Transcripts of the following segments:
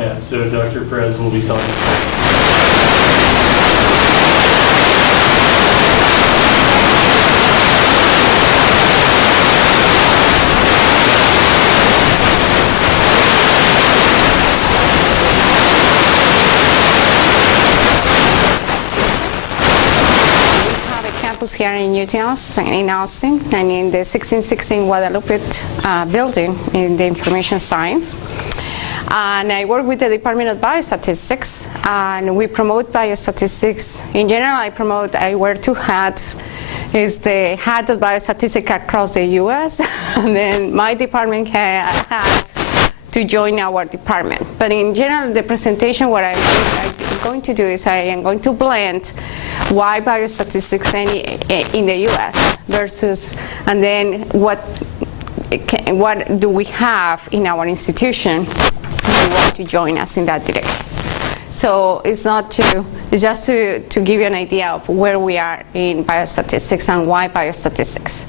Yeah, so Dr. Perez will be telling you. Here in Austin, and in the 1616 Guadalupe building in the information science. And I work with the Department of Biostatistics, and we promote biostatistics. In general, I wear two hats. Is the hat of biostatistics across the U.S., and then my department had to join our department. But in general, the presentation, what I'm going to do is I am going to blend why biostatistics in the U.S. versus, and then what do we have in our institution if you want to join us in that direction. So it's just to give you an idea of where we are in biostatistics and why biostatistics.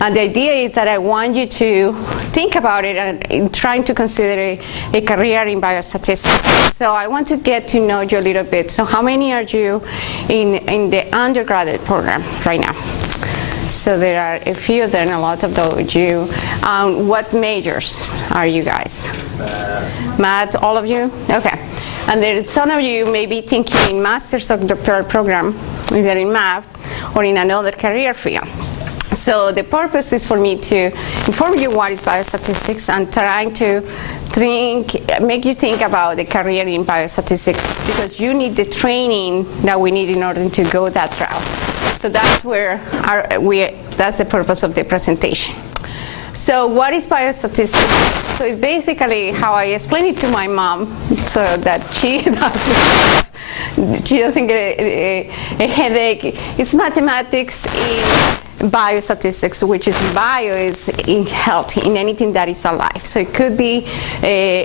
And the idea is that I want you to think about it and trying to consider a career in biostatistics. So I want to get to know you a little bit. So how many are you in the undergraduate program right now? So there are a few of them, a lot of those. What majors are you guys? Math, all of you? Okay. And there's some of you may be thinking in master's or doctoral program, either in math or in another career field. So the purpose is for me to inform you what is biostatistics and trying to make you think about the career in biostatistics, because you need the training that we need in order to go that route. So that's where that's the purpose of the presentation. So what is biostatistics? So it's basically how I explain it to my mom so that she doesn't get a headache. It's mathematics in biostatistics, which is bio is in health, in anything that is alive. So it could be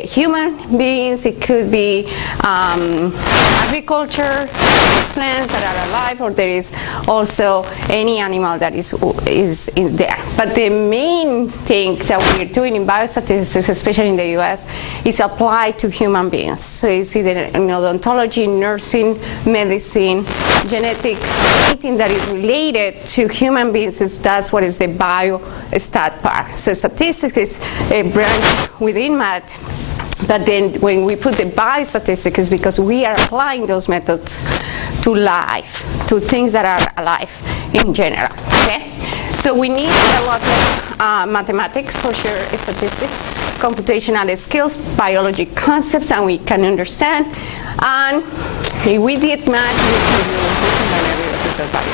human beings, it could be agriculture, plants that are alive, or there is also any animal that is in there. But the main thing that we're doing in biostatistics, especially in the US, is applied to human beings. So it's either in odontology, nursing, medicine, genetics, anything that is related to human beings. That's what is the biostat part. So statistics is a branch within math, but then when we put the biostatistics, it's because we are applying those methods to life, to things that are alive in general. Okay? So we need a lot of mathematics for sure, statistics, computational skills, biology concepts, and we can understand. And if we did math, we can learn a little bit about it.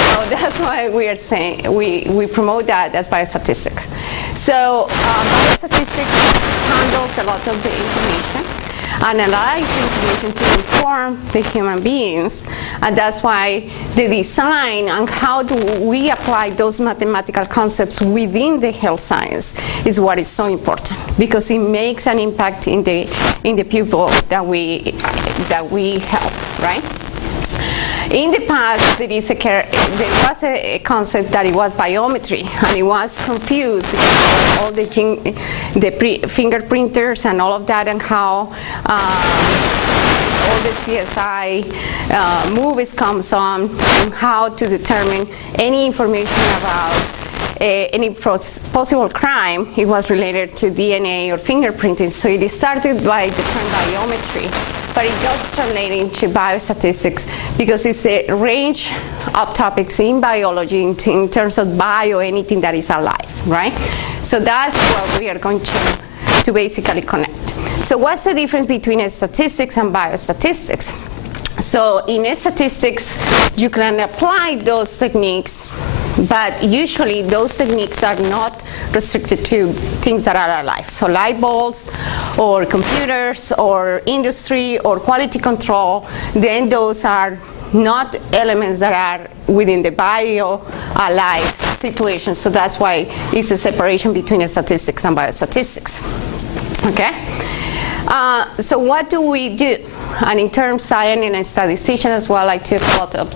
So that's why we are saying we promote that as biostatistics. So biostatistics handles a lot of the information, analyze information to inform the human beings, and that's why the design and how do we apply those mathematical concepts within the health science is what is so important, because it makes an impact in the people that we help, right? In the past, there was a concept that it was biometry, and it was confused because of all the fingerprinters and all of that, and how all the CSI movies comes on, and how to determine any information about any possible crime. It was related to DNA or fingerprinting. So it started by the term biometry, but it got translated into biostatistics because it's a range of topics in biology in terms of anything that is alive, right? So that's what we are going to basically connect. So what's the difference between statistics and biostatistics? So in statistics, you can apply those techniques, but usually those techniques are not restricted to things that are alive. So light bulbs or computers or industry or quality control, then those are not elements that are within the bio-alive situation. So that's why it's a separation between statistics and biostatistics. Okay? So what do we do? And in terms of science and statistician as well, I took a lot of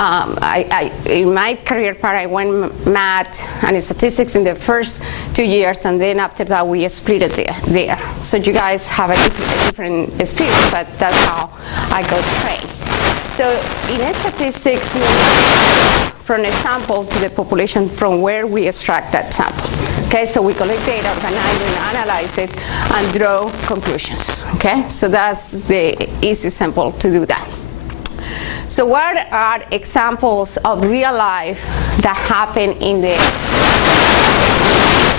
In my career part, I went math and statistics in the first 2 years, and then after that we split it there. So you guys have a different experience, but that's how I got trained. So in statistics, we move from a sample to the population from where we extract that sample. Okay, so we collect data, organize it, analyze it, and draw conclusions. Okay, so that's the easy sample to do that. So what are examples of real life that happen in the world?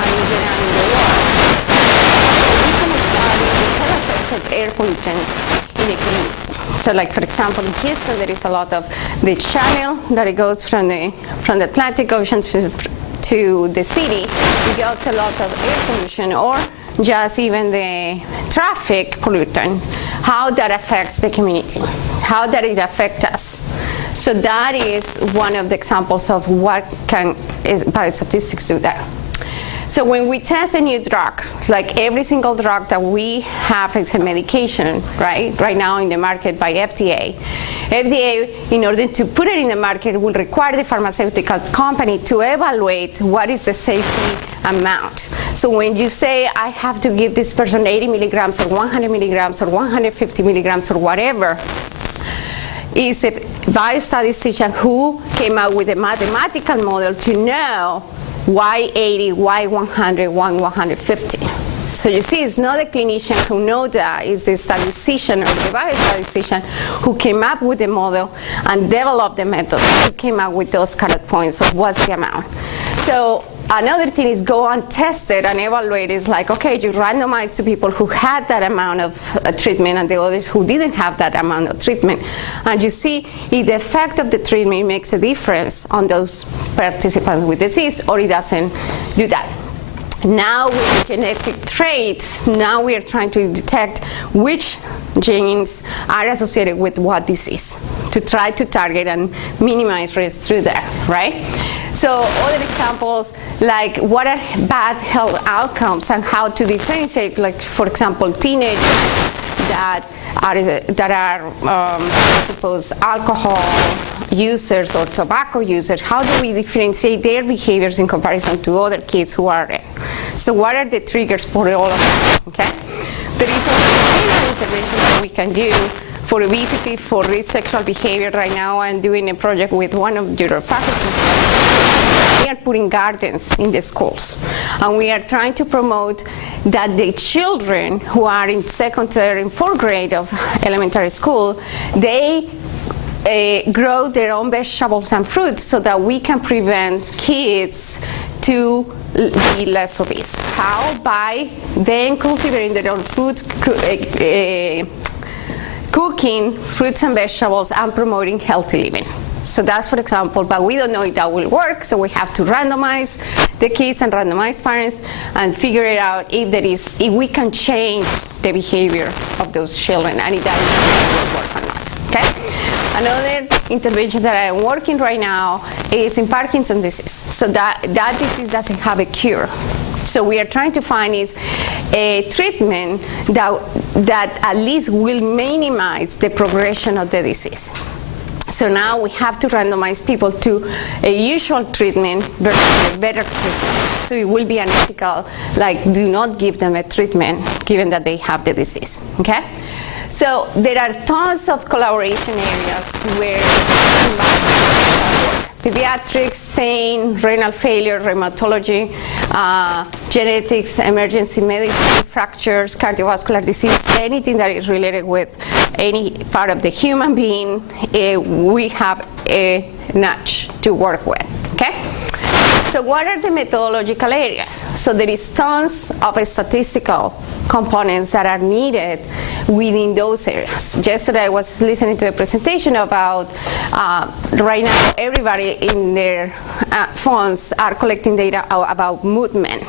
We can study the health effects of air pollutants in a community. So like, for example, in Houston, there is a lot of the channel that it goes from the Atlantic Ocean to the city. We get a lot of air pollution, or just even the traffic pollutant, how that affects the community, how that it affects us. So that is one of the examples of what can biostatistics do there. So when we test a new drug, like every single drug that we have is a medication, right now in the market by FDA. FDA, in order to put it in the market, will require the pharmaceutical company to evaluate what is the safety amount. So when you say, I have to give this person 80 milligrams or 100 milligrams or 150 milligrams or whatever, is a biostatistician who came out with a mathematical model to know why 80, why 100, why 150. So you see, it's not a clinician who knows that, it's the statistician or the biostatistician who came up with the model and developed the method, who came up with those cut points of what's the amount. So another thing is go and test it and evaluate. It's like, okay, you randomize to people who had that amount of treatment and the others who didn't have that amount of treatment. And you see if the effect of the treatment makes a difference on those participants with disease, or it doesn't do that. Now with genetic traits, now we are trying to detect which genes are associated with what disease to try to target and minimize risk through there, right? So other examples, like what are bad health outcomes and how to differentiate, like for example, teenagers that are I suppose alcohol users or tobacco users. How do we differentiate their behaviors in comparison to other kids who are there? So what are the triggers for all of them? Okay, there is also intervention that we can do for obesity, for risk sexual behavior. Right now I'm doing a project with one of your faculty. We are putting gardens in the schools, and we are trying to promote that the children who are in second, third, and fourth grade of elementary school, they grow their own vegetables and fruits so that we can prevent kids to be less obese. How? By then cultivating their own food, cooking fruits and vegetables, and promoting healthy living. So that's for example, but we don't know if that will work, so we have to randomize the kids and randomize parents and figure it out if we can change the behavior of those children and if that will work or not. Okay? Another intervention that I'm working right now is in Parkinson's disease. So that disease doesn't have a cure. So we are trying to find is a treatment that at least will minimize the progression of the disease. So now we have to randomize people to a usual treatment versus a better treatment. So it will be unethical, like do not give them a treatment given that they have the disease, okay? So there are tons of collaboration areas where pediatrics, pain, renal failure, rheumatology, genetics, emergency medicine, fractures, cardiovascular disease, anything that is related with any part of the human being, we have a nudge to work with, okay? So what are the methodological areas? So there is tons of statistical components that are needed within those areas. Yesterday I was listening to a presentation about right now everybody in their phones are collecting data about movement.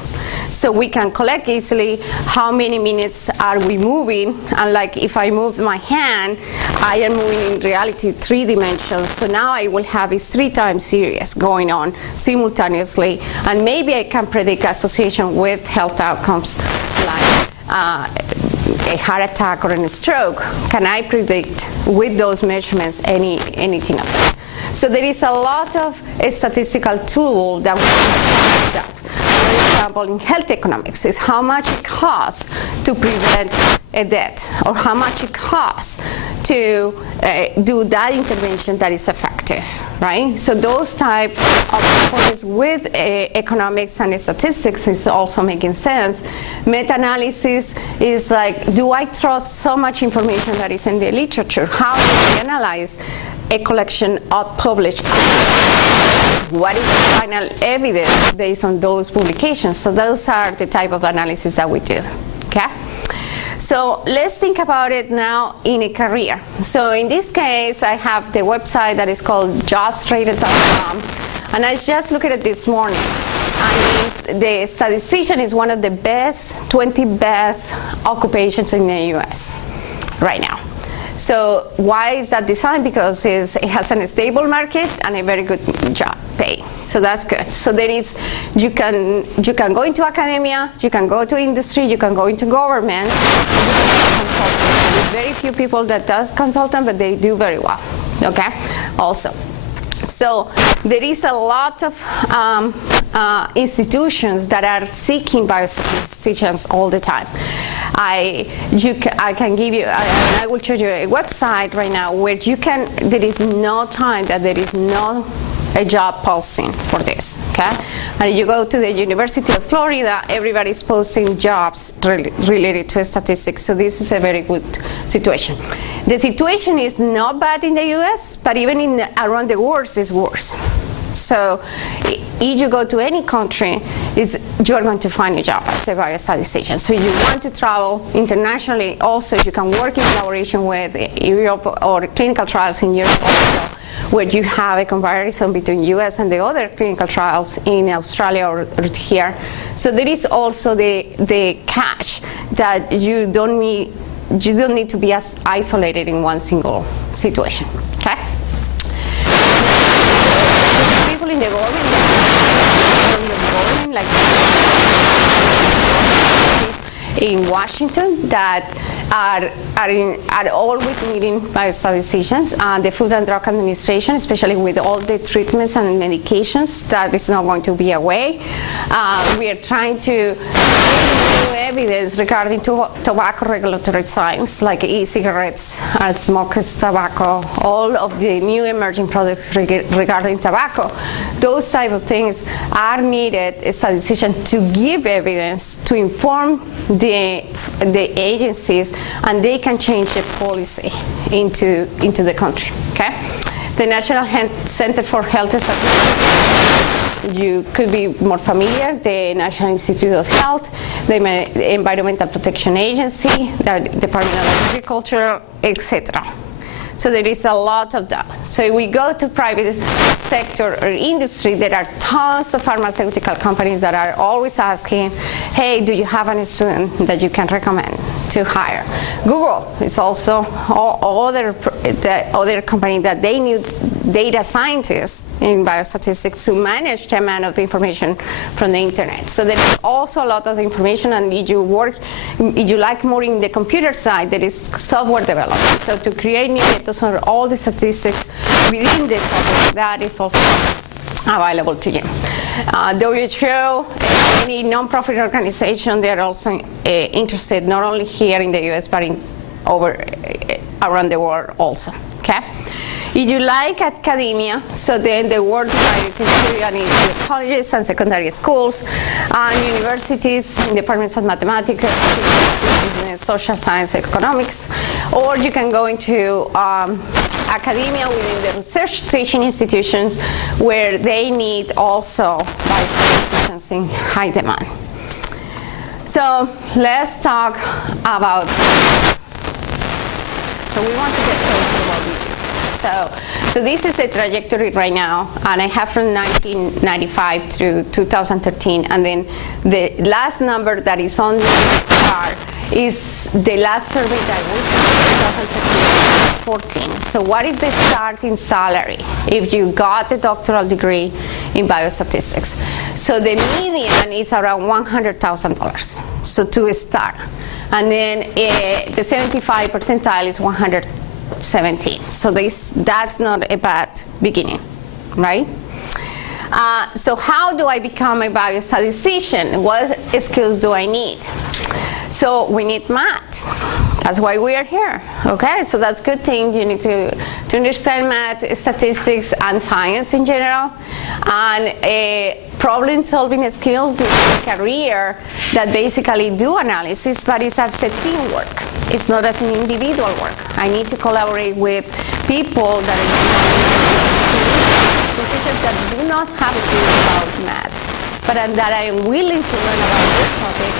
So we can collect easily how many minutes are we moving, and like if I move my hand, I am moving in reality 3 dimensions. So now I will have is 3 time series going on simultaneously, and maybe I can predict association with health outcomes like a heart attack or a stroke. Can I predict with those measurements anything of that? So there is a lot of statistical tool that we can use that. For example, in health economics is how much it costs to prevent a death, or how much it costs to do that intervention that is effective, right? So those type of approaches with economics and statistics is also making sense. Meta-analysis is like, do I trust so much information that is in the literature? How do I analyze a collection of published articles? What is the final evidence based on those publications? So those are the type of analysis that we do, okay? So let's think about it now in a career. So in this case, I have the website that is called jobsrated.com, and I just looked at it this morning. And the statistician is one of the 20 best occupations in the US right now. So why is that designed? Because it has a stable market and a very good job pay. So that's good. So there is, you can go into academia, you can go to industry, you can go into government, you can consult. There's very few people that does consultant, but they do very well, okay, also. So there is a lot of institutions that are seeking biostatisticians all the time. I can give you, and I will show you a website right now where you can, there is no time that there is no a job posting for this, okay? And you go to the University of Florida, everybody's posting jobs related to statistics, so this is a very good situation. The situation is not bad in the US, but even around the world is worse. So if you go to any country, you're going to find a job as a biostatistician. So you want to travel internationally, also you can work in collaboration with Europe or clinical trials in Europe also, where you have a comparison between US and the other clinical trials in Australia or here. So there is also the catch that you don't need to be as isolated in one single situation, okay? People in the government, like in Washington, that are always needing biostatisticians. The Food and Drug Administration, especially with all the treatments and medications, that is not going to be away. We are trying to get new evidence regarding tobacco regulatory science, like e-cigarettes, smokeless tobacco, all of the new emerging products regarding tobacco. Those type of things are needed, a statistician, to give evidence, to inform the agencies, and they can change the policy into the country, okay? The National Center for Health Statistics, you could be more familiar, the National Institute of Health, the Environmental Protection Agency, the Department of Agriculture, etc. So there is a lot of that. So if we go to private sector or industry, there are tons of pharmaceutical companies that are always asking, hey, do you have any student that you can recommend to hire? Google is also the other company that they need data scientists in biostatistics to manage the amount of information from the internet. So there is also a lot of information, and if you like more in the computer side, there is software development. So to create new methods or all the statistics within the software, that is also available to you. WHO, any non-profit organization, they are also interested not only here in the US, but around the world also, okay? If you like academia, so then the world is included in colleges and secondary schools, and universities, in departments of mathematics, social science, economics, or you can go into academia within the research teaching institutions where they need also biostatisticians in high demand. So let's talk about, so we want to get closer to what we do. So this is a trajectory right now, and I have from 1995 through 2013, and then the last number that is on the chart is the last survey that was in 2014. So what is the starting salary if you got a doctoral degree in biostatistics? So the median is around $100,000, so to start. And then the 75 percentile is $100,000. 17. So that's not a bad beginning, right? So how do I become a biostatistician? What skills do I need? So we need math. That's why we are here, okay? So that's a good thing. You need to understand math, statistics, and science in general. And problem-solving skills is a career that basically do analysis, but it's as a teamwork. It's not as an individual work. I need to collaborate with people that are positions that do not have to do about math, but that I am willing to learn about this topic,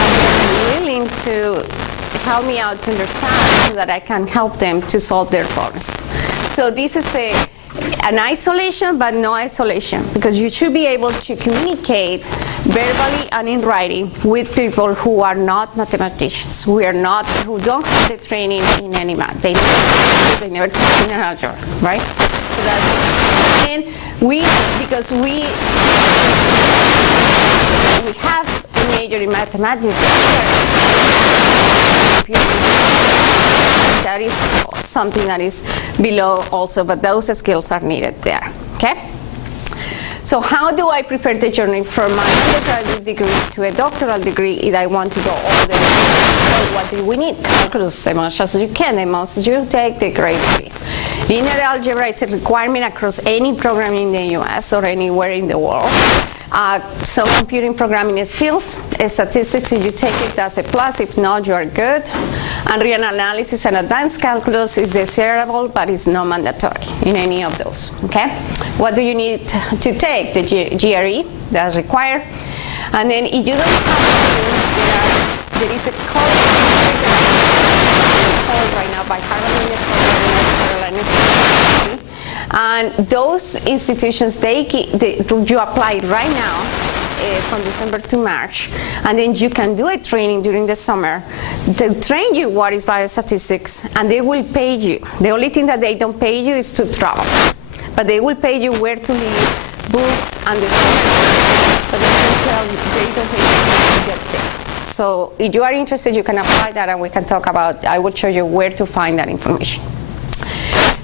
and they're willing to help me out to understand so that I can help them to solve their problems. So this is an isolation, but no isolation, because you should be able to communicate verbally and in writing with people who are not mathematicians, who don't have the training in any math. They never took in an algebra, right? So that's, and because we have a major in mathematics. That is something that is below also, but those skills are needed there, okay? So how do I prepare the journey from my undergraduate degree to a doctoral degree if I want to go all the way? So what do we need? Calculus, as much as you can, the most you take the great degrees. Linear algebra is a requirement across any program in the US or anywhere in the world. So computing programming skills, statistics, if you take it, that's a plus. If not, you are good. And real analysis and advanced calculus is desirable, but it's not mandatory in any of those, okay? What do you need to take? The GRE, that's required. And then if you don't have there is a college called right now by Harvard University, and those institutions, you apply right now from December to March, and then you can do a training during the summer. They'll train you what is biostatistics, and they will pay you. The only thing that they don't pay you is to travel, but they will pay you where to live, books, and the but they don't pay you to get there. So if you are interested, you can apply that, and we can talk about, I will show you where to find that information.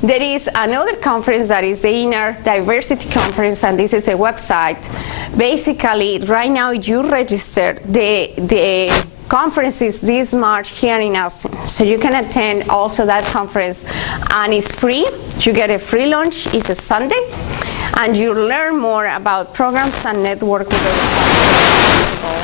There is another conference that is the Inner Diversity Conference, and this is a website. Basically, right now you register. The conference is this March here in Austin. So you can attend also that conference, and it's free. You get a free lunch. It's a Sunday, and you learn more about programs and network with people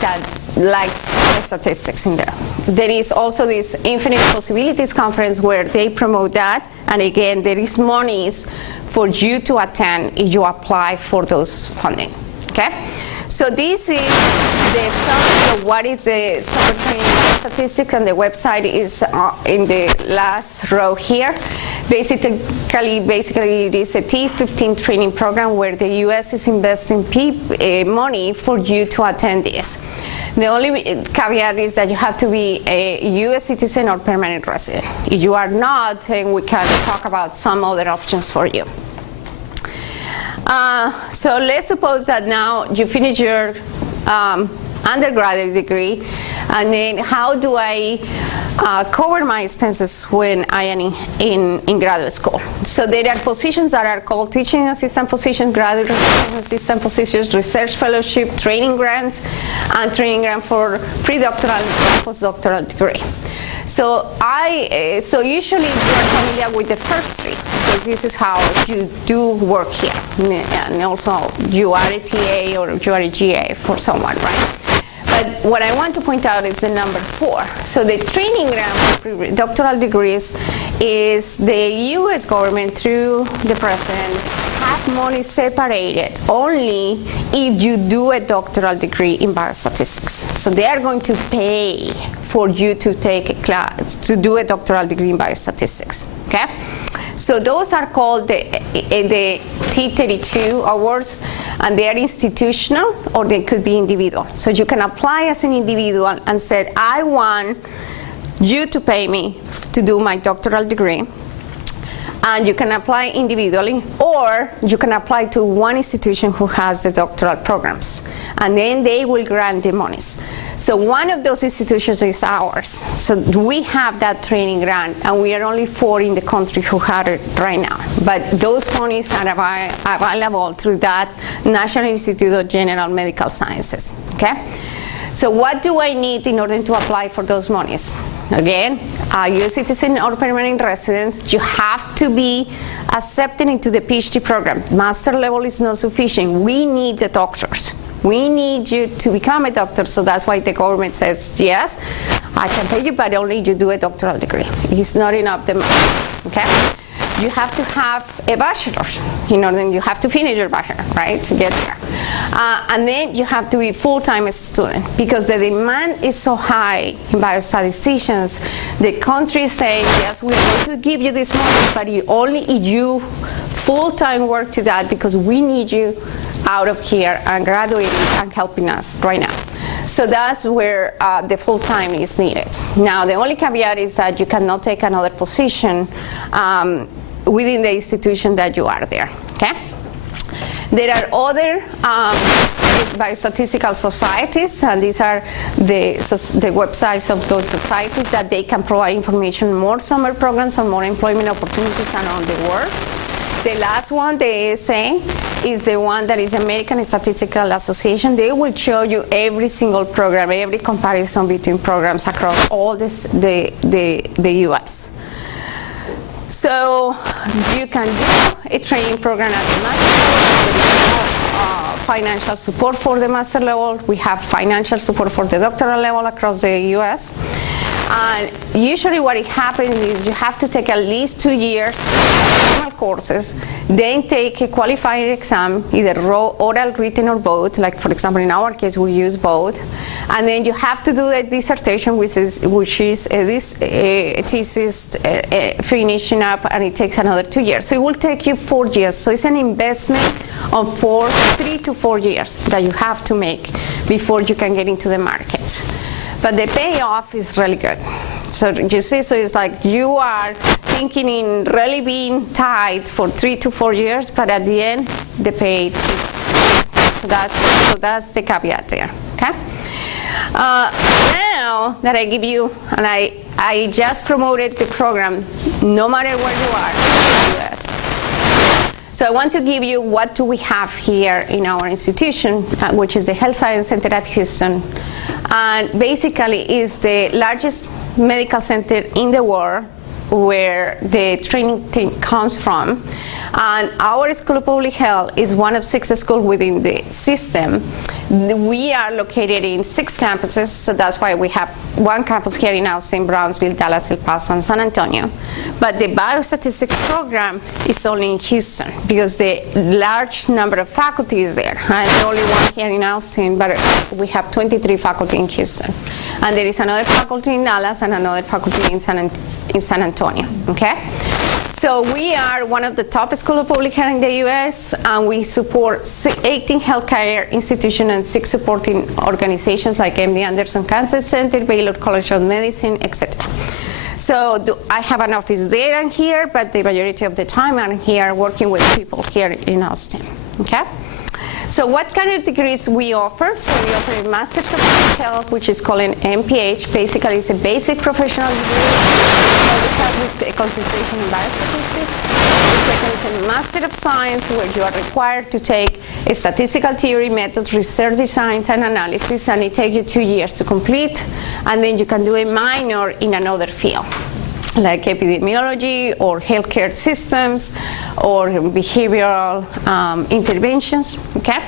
that likes statistics in there. There is also this Infinite Possibilities Conference where they promote that, and again, there is monies for you to attend if you apply for those funding, okay? So this is the summary of what is the summer training statistics, and the website is in the last row here. Basically, it is a T15 training program where the U.S. is investing money for you to attend this. The only caveat is that you have to be a U.S. citizen or permanent resident. If you are not, then we can talk about some other options for you. So let's suppose that now you finish your undergraduate degree, and then how do I cover my expenses when I am in graduate school? So there are positions that are called teaching assistant positions, graduate assistant positions, research fellowship, training grants, and training grant for pre-doctoral and postdoctoral degree. So usually you are familiar with the first three, because this is how you do work here. And also you are a TA or you are a GA for someone, right? But what I want to point out is the number 4. So the training grant for doctoral degrees is the U.S. government through the president have money separated only if you do a doctoral degree in biostatistics. So they are going to pay for you to take a class, to do a doctoral degree in biostatistics, okay? So those are called the T32 awards, and they are institutional or they could be individual. So you can apply as an individual and say, I want you to pay me to do my doctoral degree. And you can apply individually, or you can apply to one institution who has the doctoral programs, and then they will grant the monies. So one of those institutions is ours. So we have that training grant, and we are only 4 in the country who have it right now. But those monies are available through that National Institute of General Medical Sciences, okay? So what do I need in order to apply for those monies? Again, U.S. citizen or permanent residents, you have to be accepted into the PhD program. Master level is not sufficient. We need the doctors. We need you to become a doctor, so that's why the government says, yes, I can pay you, but only you do a doctoral degree. It's not enough the money, okay? You have to have a bachelor's, you have to finish your bachelor, right, to get there. And then you have to be full-time student, because the demand is so high in biostatisticians. The country is saying, yes, we're going to give you this money, but only you full-time work to that, because we need you out of here and graduating and helping us right now. So that's where the full-time is needed. Now, the only caveat is that you cannot take another position within the institution that you are there, okay? There are other biostatistical societies, and these are the websites of those societies that they can provide information, more summer programs and more employment opportunities around the world. The last one, the ASA, is the one that is American Statistical Association. They will show you every single program, every comparison between programs across all the U.S. So you can do a training program at the master level. Financial support for the master level. We have financial support for the doctoral level across the U.S. And usually what happens is you have to take at least 2 years of courses, then take a qualifying exam, either oral, written, or both. Like, for example, in our case, we use both. And then you have to do a dissertation, which is a thesis finishing up, and it takes another 2 years. So it will take you 4 years. So it's an investment of 3 to 4 years that you have to make before you can get into the market. But the payoff is really good. So you see, so it's like you are thinking in really being tied for 3 to 4 years, but at the end, the pay is, so that's the caveat there, okay? Now that I give you, and I just promoted the program, no matter where you are in the US. So I want to give you what do we have here in our institution, which is the Health Science Center at Houston. And basically is the largest medical center in the world where the training team comes from. And our School of Public Health is one of 6 schools within the system. We are located in 6 campuses, so that's why we have 1 campus here in Austin, Brownsville, Dallas, El Paso, and San Antonio. But the biostatistics program is only in Houston because the large number of faculty is there. There's only 1 here in Austin, but we have 23 faculty in Houston. And there is another faculty in Dallas and another faculty in San Antonio, okay? So we are one of the top schools of public health in the U.S., and we support 18 healthcare institutions and 6 supporting organizations like MD Anderson Cancer Center, Baylor College of Medicine, etc. So I have an office there and here, but the majority of the time I'm here working with people here in Austin, okay? So what kind of degrees we offer? So we offer a Master's of Public Health, which is called an MPH. Basically, it's a basic professional degree with a concentration in biostatistics. The second is a Master of Science, where you are required to take a statistical theory, methods, research design, and analysis, and it takes you 2 years to complete. And then you can do a minor in another field, like epidemiology or healthcare systems or behavioral interventions, okay?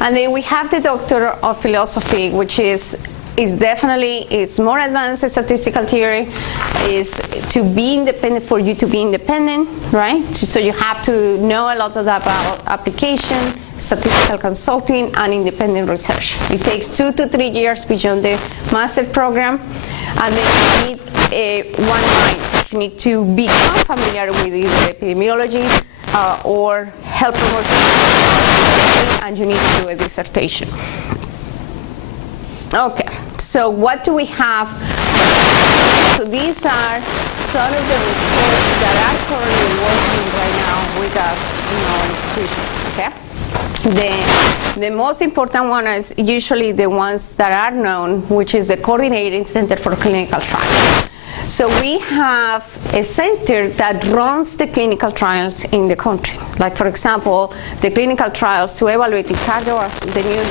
And then we have the Doctor of Philosophy, which is definitely, it's more advanced statistical theory, is to be independent, for you to be independent, right? So you have to know a lot about application, statistical consulting, and independent research. It takes 2 to 3 years beyond the master program, and then you need 1 minor. You need to become familiar with either epidemiology or health promotion, and you need to do a dissertation. Okay, so what do we have? So these are some of the research that are currently working right now with us in our institution, okay? The most important one is usually the ones that are known, which is the Coordinating Center for Clinical Trials. So we have a center that runs the clinical trials in the country. Like, for example, the clinical trials to evaluate the cardiovascular, the new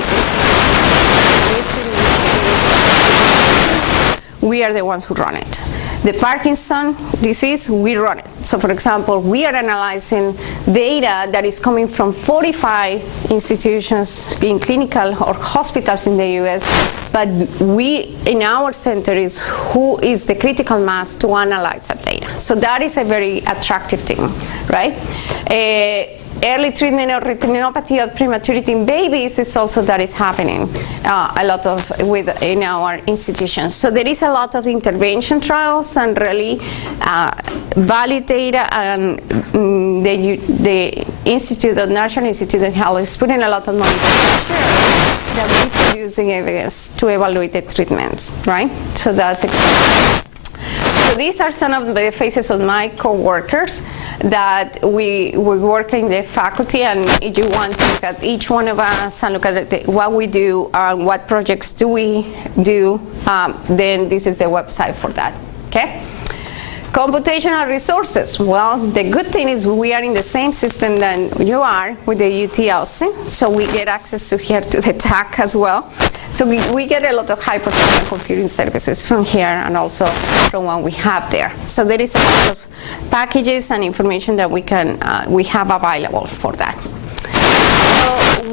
we are the ones who run it. The Parkinson disease, we run it. So, for example, we are analyzing data that is coming from 45 institutions in clinical or hospitals in the US, but we, in our center, is who is the critical mass to analyze that data. So that is a very attractive thing, right? Early treatment of retinopathy of prematurity in babies is also that is happening a lot of in our institutions. So there is a lot of intervention trials and really valid data, and the Institute, the National Institute of Health is putting a lot of money to ensure that we're producing evidence to evaluate the treatments, right? So that's a So these are some of the faces of my co-workers that we work in the faculty, and if you want to look at each one of us and look at what we do, what projects do we do, then this is the website for that, okay? Computational resources. Well, the good thing is we are in the same system that you are with the UT Austin, so we get access to here to the TAC as well. So we get a lot of high-performance computing services from here and also from what we have there. So there is a lot of packages and information that we have available for that. So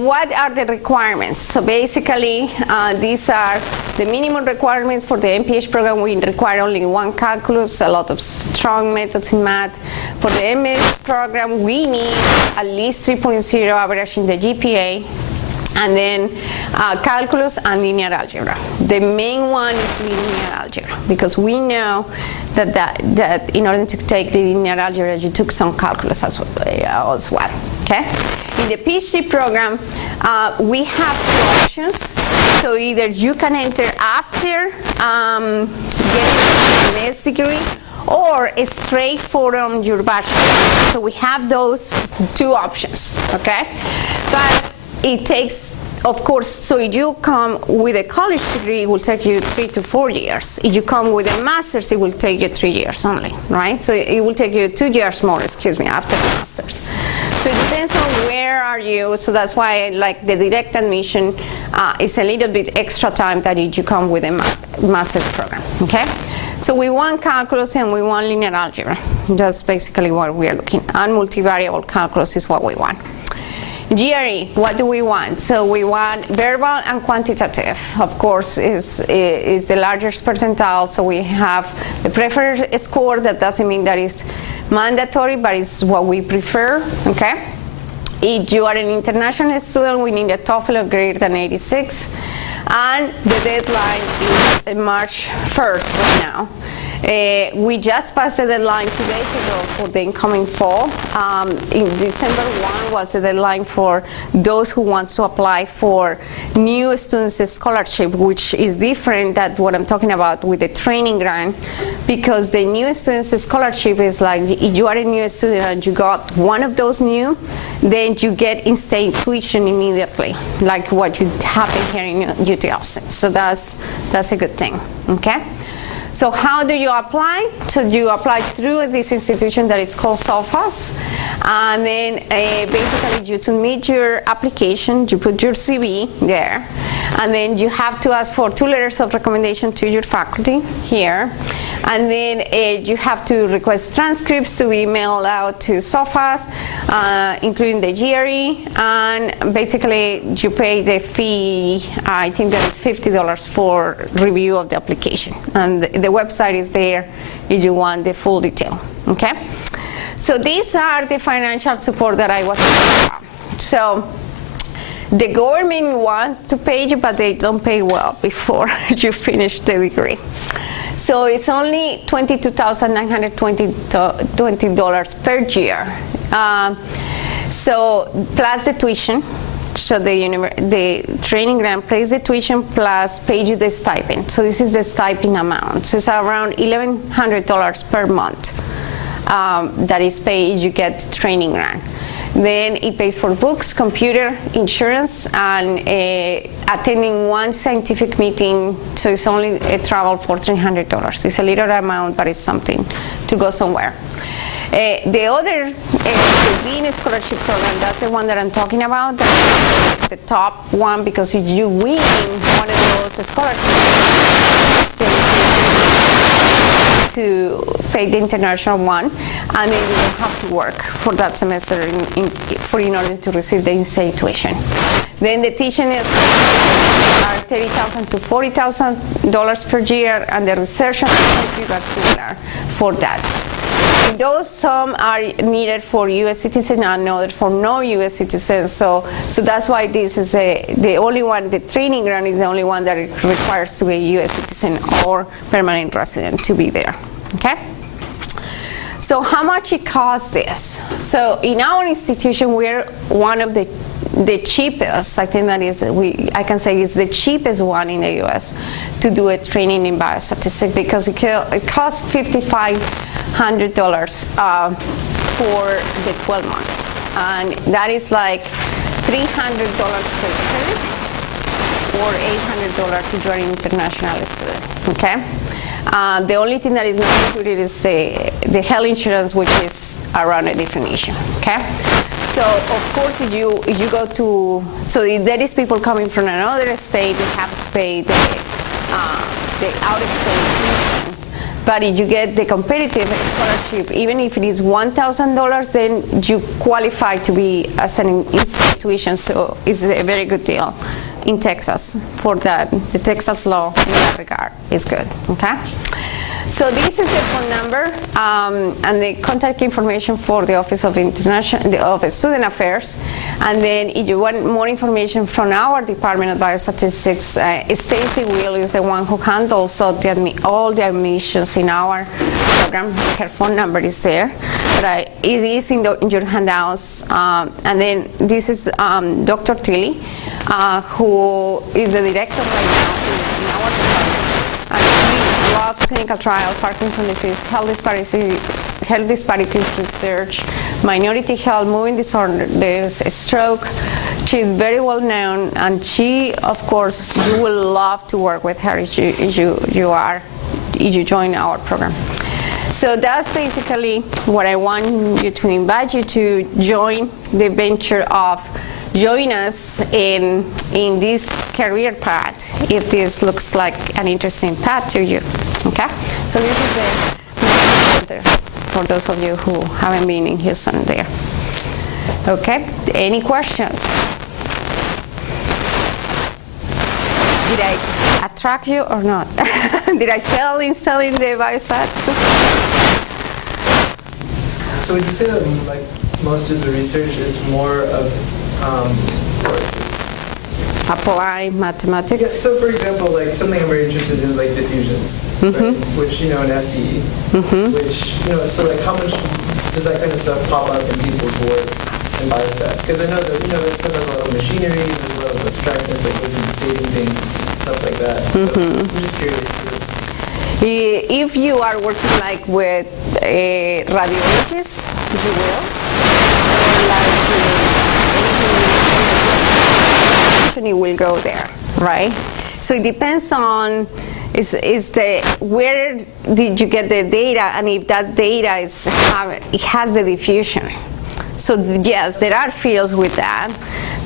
what are the requirements? So basically, these are the minimum requirements for the MPH program. We require only one calculus, a lot of strong methods in math. For the MS program, we need at least 3.0 average in the GPA, and then calculus and linear algebra. The main one is linear algebra, because we know that in order to take the linear algebra, you took some calculus as well, okay? In the PhD program, we have two options. So either you can enter after getting an MS degree, or straight from your bachelor. So we have those two options, okay? But it takes, of course, so if you come with a college degree, it will take you 3 to 4 years. If you come with a master's, it will take you 3 years only, right? So it will take you 2 years more, after the master's. So it depends on where are you, so that's why like the direct admission is a little bit extra time that if you come with a master's program, okay? So we want calculus and we want linear algebra. That's basically what we are looking at. And multivariable calculus is what we want. GRE, what do we want? So we want verbal and quantitative. Of course, is the largest percentile. So we have the preferred score. That doesn't mean that it's mandatory, but it's what we prefer, okay? If you are an international student, we need a TOEFL of greater than 86. And the deadline is March 1st right now. We just passed the deadline 2 days ago for the incoming fall. In December 1 was the deadline for those who want to apply for new students scholarship, which is different than what I'm talking about with the training grant, because the new students scholarship is like if you are a new student and you got one of those new, then you get in-state tuition immediately, like what you happen here in UT Austin. So that's a good thing, okay? So how do you apply? So you apply through this institution that is called SOFAS, and then basically you submit your application, you put your CV there, and then you have to ask for 2 letters of recommendation to your faculty here, and then you have to request transcripts to be mailed out to SOFAS, including the GRE, and basically you pay the fee, I think that is $50 for review of the application. And the website is there if you want the full detail, okay? So these are the financial support that I was talking about. So the government wants to pay you, but they don't pay well before you finish the degree. So it's only $22,920 per year. So plus the tuition. So the training grant pays the tuition plus pays you the stipend. So this is the stipend amount. So it's around $1,100 per month that is paid. You get the training grant. Then it pays for books, computer, insurance, and attending one scientific meeting. So it's only a travel for $300. It's a little amount, but it's something to go somewhere. The other, the Dean Scholarship Program, that's the one that I'm talking about. That's the top one, because if you win one of those scholarships, to pay the international one, and then you don't have to work for that semester in order to receive the in-state tuition. Then the teaching is $30,000 to $40,000 per year, and the research assistants are similar for that. Those some are needed for U.S. citizens and others for non-U.S. citizens. So that's why this is the only one. The training ground is the only one that requires to be a U.S. citizen or permanent resident to be there. Okay. So how much it costs this? So in our institution, we're one of the cheapest. I think that is I can say is the cheapest one in the U.S. to do a training in biostatistics, because it costs $5,500 for the 12 months, and that is like $300 per credit, or $800 if you're an international student. Okay. The only thing that is not included is the health insurance, which is around a different issue. Okay. So of course, if you go to, so if there is people coming from another state, they have to pay the out-of-state tuition. But if you get the competitive scholarship, even if it is $1,000, then you qualify to be as an in-state tuition. So it's a very good deal in Texas for that. The Texas law in that regard is good. Okay. So this is the phone number and the contact information for the Office of Student Affairs. And then if you want more information from our Department of Biostatistics, Stacy Will is the one who handles all the admissions in our program. Her phone number is there. But it is in your handouts. And then this is Dr. Tilly, who is the director right now in our department. And he loves clinical trial, Parkinson's disease, health disparities research, minority health, moving disorders, stroke. She's very well known, and she, of course, you will love to work with her if you join our program. So that's basically what I want you to invite you to join the venture of join us in this career path, if this looks like an interesting path to you. Okay? So this is the center for those of you who haven't been in Houston there. Okay? Any questions? Did I attract you or not? Did I fail in selling the biostat? So would you say that like most of the research is more of applied mathematics? Yeah, so for example, like something I'm very interested in is like diffusions, right? Which, in SDE, which, so like how much does that kind of stuff pop up in people's work in biostats? Because I know that, there's a lot of machinery, there's a lot of abstractness that goes into stating things and stuff like that. So I'm just curious. If you are working like with radiologists, you will, or like it will go there, right? So it depends on where did you get the data, and if that data it has the diffusion. So yes, there are fields with that,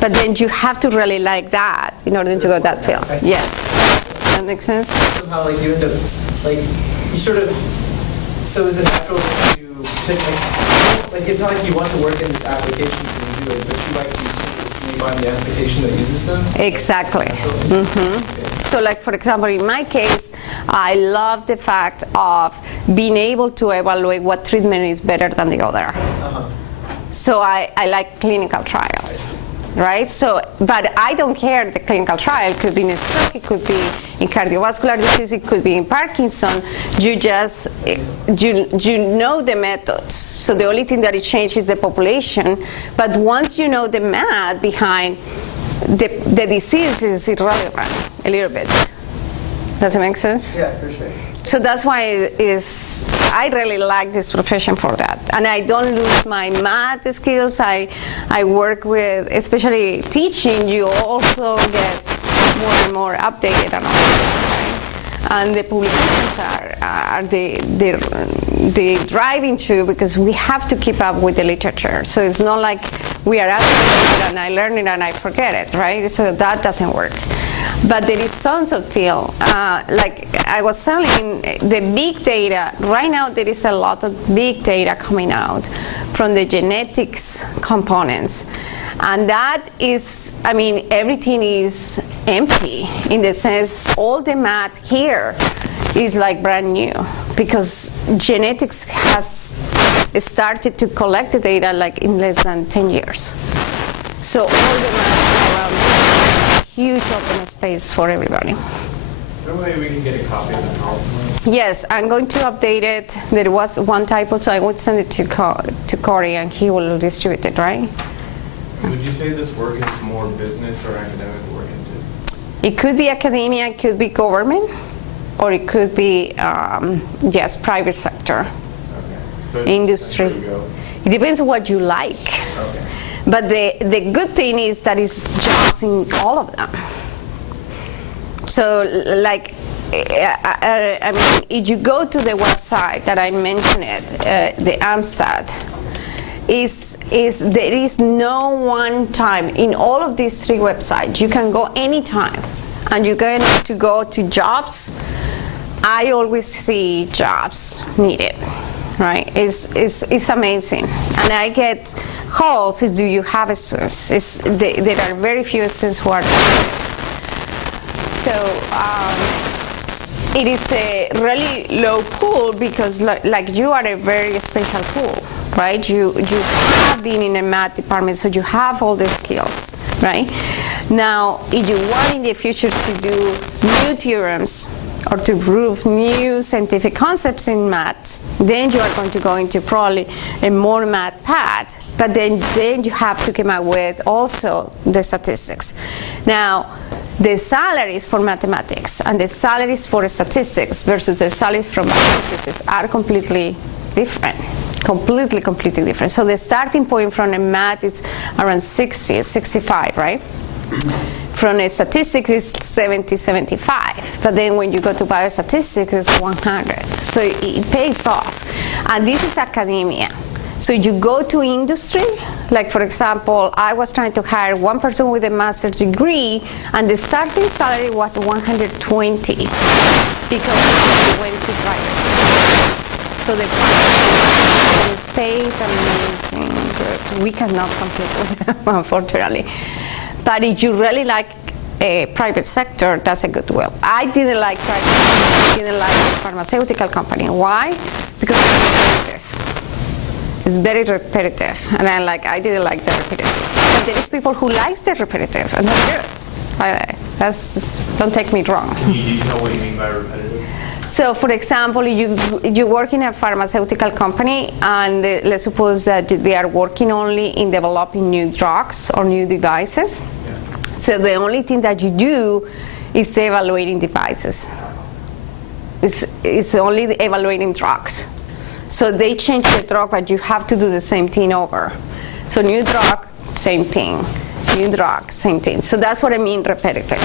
but then you have to really like that in order to go that field. Yes, that makes sense. Somehow, like you end up, like you sort of. So is it natural to pick like it's not like you want to work in this application to do it, but you like to find the application that uses them? Exactly. So like, for example, in my case, I love the fact of being able to evaluate what treatment is better than the other. So I like clinical trials, right? So, but I don't care the clinical trial. It could be in a stroke, it could be in cardiovascular disease, it could be in Parkinson. You just, you know the methods. So the only thing that it changes is the population. But once you know the math behind the disease is irrelevant a little bit. Does it make sense? Yeah, for sure. So that's why it's I really like this profession for that. And I don't lose my math skills. I work with, especially teaching, you also get more and more updated and all that, right? And the publications are the driving too, because we have to keep up with the literature. So it's not like we are updated and I learn it and I forget it, right? So that doesn't work. But there is tons of field. Like I was telling, the big data, right now there is a lot of big data coming out from the genetics components. And that is, I mean, everything is empty in the sense all the math here is like brand new, because genetics has started to collect the data like in less than 10 years. So all the math around this, huge open space for everybody. Is there a way we can get a copy of the PowerPoint? Yes, I'm going to update it. There was one typo, so I would send it to Corey and he will distribute it, right? Would you say this work is more business or academic oriented? It could be academia, it could be government, or it could be, yes, private sector, Okay. So industry. that's where you go. It depends on what you like. Okay. But the good thing is that it's jobs in all of them. So, like, I mean, if you go to the website that I mentioned the AMSAT, there is no one time in all of these 3 websites. You can go anytime, and you're going to go to jobs. I always see jobs needed, right? It's amazing, and I get calls. Do you have students? There are very few students who are doing this. So it is a really low pool because, like you are a very special pool, right? You have been in a math department, so you have all the skills, right? Now, if you want in the future to do new theorems or to prove new scientific concepts in math, then you are going to go into probably a more math path, but then you have to come up with also the statistics. Now, the salaries for mathematics and the salaries for statistics versus the salaries from statistics are completely different. Completely different. So the starting point from a math is around 60, 65, right? From a statistics is 70, 75. But then when you go to biostatistics, it's 100. So it pays off. And this is academia. So you go to industry, like for example, I was trying to hire one person with a master's degree, and the starting salary was 120 because we went to private. So the private space amazing, good. We cannot compete with them, unfortunately. But if you really like a private sector, that's a good will. I didn't like private sector. I didn't like the pharmaceutical company. Why? Because it's repetitive. It's very repetitive, and I didn't like the repetitive. But there is people who likes the repetitive, and that's good. Don't take me wrong. Can you detail what you mean by repetitive? So, for example, you work in a pharmaceutical company, and let's suppose that they are working only in developing new drugs or new devices. Yeah. So the only thing that you do is evaluating devices. It's only evaluating drugs. So they change the drug, but you have to do the same thing over. So new drug, same thing. New drug, same thing. So that's what I mean repetitive.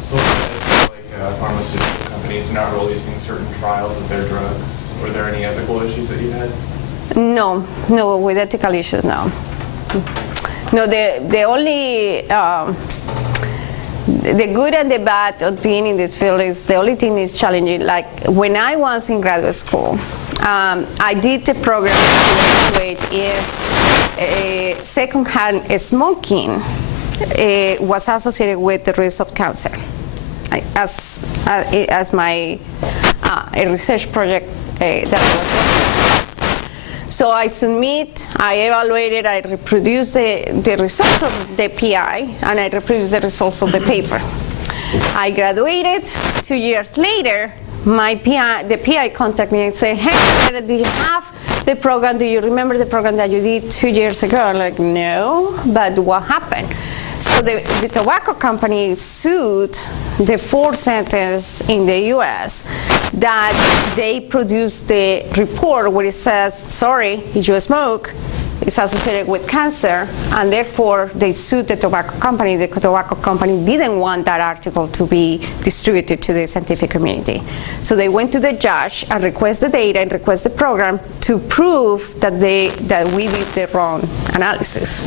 So like pharmaceutical companies not releasing certain trials of their drugs, were there any ethical issues that you had? No, with ethical issues, no. No, the only, the good and the bad of being in this field is the only thing is challenging. Like when I was in graduate school, I did the program to evaluate if secondhand smoking was associated with the risk of cancer. As my a research project that I was working on. So I submit, I evaluated, I reproduce the results of the PI, and I reproduce the results of the paper. I graduated. 2 years later, the PI contacted me and said, hey, do you have the program? Do you remember the program that you did 2 years ago? I'm like, no, but what happened? So the tobacco company sued the fourth sentence in the US that they produced the report where it says, sorry, if you smoke, it's associated with cancer, and therefore they sued the tobacco company. The tobacco company didn't want that article to be distributed to the scientific community. So they went to the judge and requested the data and requested the program to prove that we did the wrong analysis.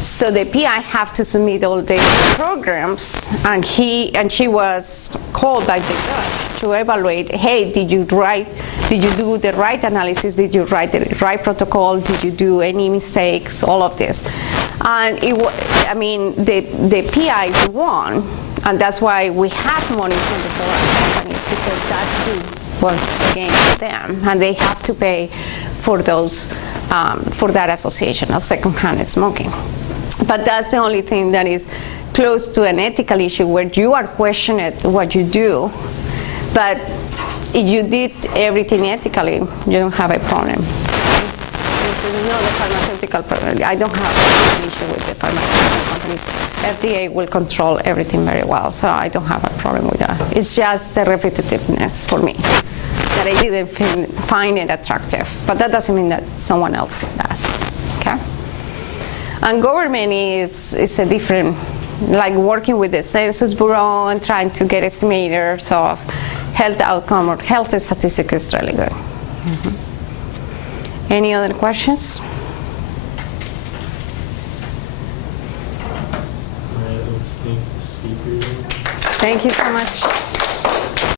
So the PI have to submit all the programs, and she was called by the judge to evaluate, hey, did you do the right analysis? Did you write the right protocol? Did you do any mistakes? All of this. And the PIs won, and that's why we have money from the tobacco companies, because that suit was against them, and they have to pay for those, for that association of secondhand smoking. But that's the only thing that is close to an ethical issue where you are questioning what you do. But if you did everything ethically, you don't have a problem. This is not a pharmaceutical problem. I don't have an issue with the pharmaceutical companies. FDA will control everything very well, so I don't have a problem with that. It's just the repetitiveness for me, that I didn't find it attractive. But that doesn't mean that someone else does. Okay? And government is a different, like working with the Census Bureau and trying to get estimators of health outcome or health statistics is really good. Mm-hmm. Any other questions? All right, let's thank the speaker. Thank you so much.